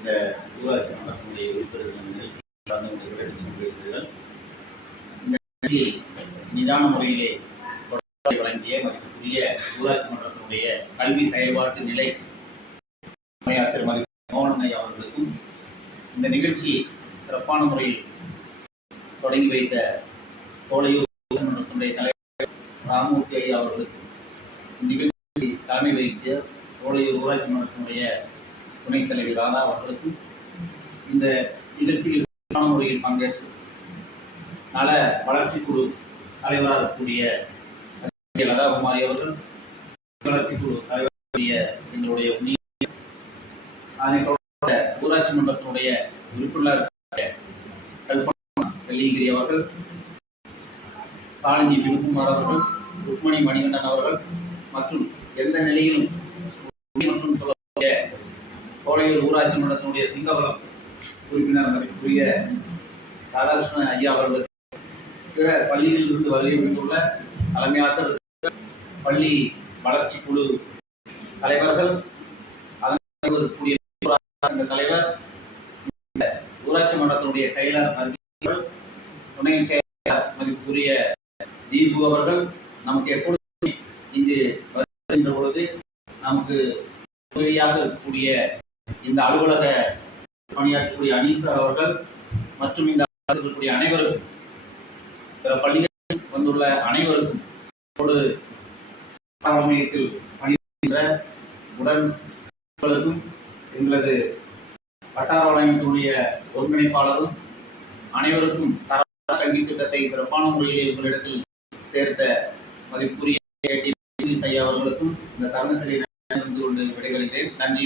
இந்த ஊராட்சி மன்றத்தினுடைய உறுப்பினர்கள் நிகழ்ச்சி கலந்து கொண்டு கொண்டிருக்கிறீர்கள். இந்த நிகழ்ச்சியை நிதான முறையிலே வழங்கிய மதிப்புக்குரிய ஊராட்சி மன்றத்தினுடைய கல்வி செயல்பாட்டு நிலை ஆசிரியர் மோகனன் அவர்களுக்கும், இந்த நிகழ்ச்சியை சிறப்பான முறையில் தொடங்கி வைத்த சோலையூர் மன்றத்தினுடைய தலைவர் ராமமூர்த்தி ஐயா அவர்களுக்கும், நிகழ்ச்சி தலைமை வைத்த சோலையூர் ஊராட்சி மன்றத்தினுடைய துணைத் தலைவர் ராதா அவர்களுக்கும், இந்த நிகழ்ச்சியில் சிறப்பான முறையில் பங்கேற்று நல வளர்ச்சி குழு தலைவராக இருக்கக்கூடிய லதாகுமாரி அவர்கள், வளர்ச்சி குழு தலைவராக எங்களுடைய அதனைத் தொடர்ந்த ஊராட்சி மன்றத்தினுடைய உறுப்பினர் வெள்ளிகிரி அவர்கள், சாலஞ்சி விழுப்புமார் அவர்கள், ருக்மணி மணிகண்டன் அவர்கள் மற்றும் எந்த நிலையிலும் மற்றும் சொல்லக்கூடிய சோலையூர் ஊராட்சி மன்றத்தினுடைய சிங்கவளம் உறுப்பினர் மதிப்புரிய ராதாகிருஷ்ணன் ஐயா அவர்களுக்கு, பிற பள்ளிகளிலிருந்து வருகை வந்துள்ள தலைமை ஆசிரியர், பள்ளி வளர்ச்சி குழு தலைவர்கள், அதன் இருக்கக்கூடிய தலைவர், ஊராட்சி மன்றத்தினுடைய செயலர், துணை செயலர் மதிப்புக்குரிய தீபு அவர்கள், நமக்கு எப்பொழுது இங்கு வருகின்ற பொழுது நமக்கு உதவியாக இருக்கக்கூடிய இந்த அலுவலக பணியாற்றக்கூடிய அனீசர் அவர்கள் மற்றும் இந்த இருக்கக்கூடிய அனைவருக்கும், பிற பள்ளிகளில் வந்துள்ள அனைவருக்கும் பணியில் பணிபுரிகின்ற உடன்களுக்கும், எங்களது வட்டார வழங்கக்கூடிய ஒருங்கிணைப்பாளரும் அனைவருக்கும் தர கல்வி திட்டத்தை சிறப்பான முறையிலே உங்களிடத்தில் சேர்த்த மதிப்புரிய ஐயா அவர்களுக்கும் இந்த தருணத்திலே இருந்து கொண்டு விடைபெறுகிறேன். நன்றி.